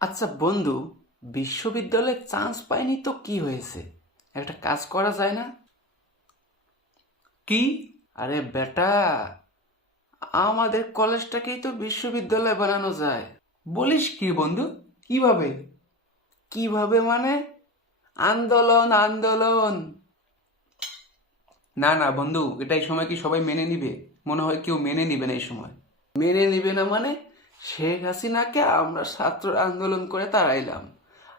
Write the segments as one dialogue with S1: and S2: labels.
S1: আচ্ছা বন্ধু, বিশ্ববিদ্যালয়ে চান্স পায়নি তো কি হয়েছে? একটা কাজ করা যায় না? কি? আরে বেটা, আমাদের কলেজটাকেই তো বিশ্ববিদ্যালয় বানানো যায়।
S2: বলিস কি বন্ধু, কীভাবে?
S1: কীভাবে মানে? আন্দোলন আন্দোলন।
S2: না না বন্ধু, এটাই সময় কি সবাই মেনে নিবে? মনে হয় কেউ মেনে নিবে না এই সময়।
S1: মেনে নিবে না মানে? শেখ হাসিনাকে আমরা ছাত্র আন্দোলন করে তাড়াইলাম।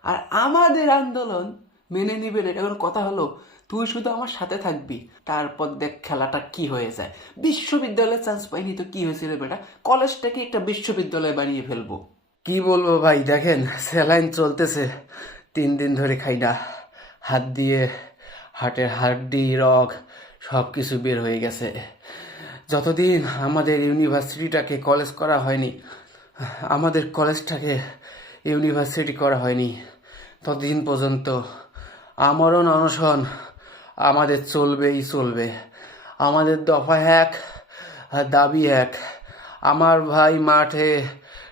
S1: আর আমাদের আন্দোলন মেনে নিবে না। এটা কোনো কথা হলো, তুই শুধু আমার সাথে থাকবি, তারপর দেখ খেলাটা কি হয়ে যায়। বিশ্ববিদ্যালয়ে চান্স পাইনি তো কি হয়েছিল বেটা? কলেজটাকে একটা বিশ্ববিদ্যালয় বানিয়ে ফেলব। কি বলব ভাই, দেখেন, স্যালাইন চলতেছে। তিন দিন ধরে খাই না। হাত দিয়ে হাটের হাড্ডি, রগ সব কিছু বের হয়ে গেছে। যতদিন আমাদের ইউনিভার্সিটিটাকে কলেজ করা হয়নি আমাদের কলেজটাকে ইউনিভার্সিটি করা হয়নি। ততদিন পর্যন্ত আমরণ অনশন আমাদের চলবেই চলবে। আমাদের দফা এক, দাবি এক। আমার ভাই মাঠে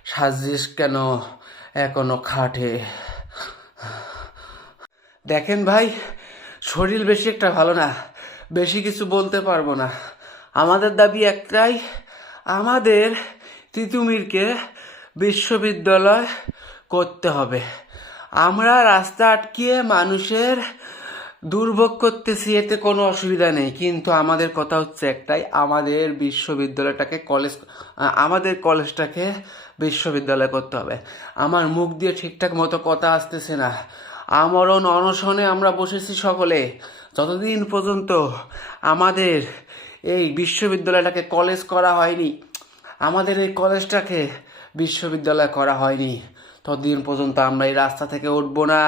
S1: সাজিস কেন এখনও খাটে? দেখেন ভাই, শরীর বেশি একটা ভালো না, বেশি কিছু বলতে পারব না। আমাদের দাবি একটাই, আমাদের তিতুমিরকে বিশ্ববিদ্যালয় করতে হবে। আমরা রাস্তা আটকিয়ে মানুষের দুর্ভোগ করতেছি, এতে কোনো অসুবিধা নেই। কিন্তু আমাদের কথা হচ্ছে একটাই, আমাদের বিশ্ববিদ্যালয়টাকে কলেজ আমাদের কলেজটাকে বিশ্ববিদ্যালয় করতে হবে। আমার মুখ দিয়ে ঠিকঠাক মতো কথা আসতেছে না। আমরণ অনশনে আমরা বসেছি সকলে। যতদিন পর্যন্ত আমাদের এই বিশ্ববিদ্যালয়টাকে কলেজ করা হয়নি, আমাদের এই কলেজটাকে বিশ্ববিদ্যালয় করা হয়নি। ততদিন পর্যন্ত আমরা এই রাস্তা থেকে উঠবো না।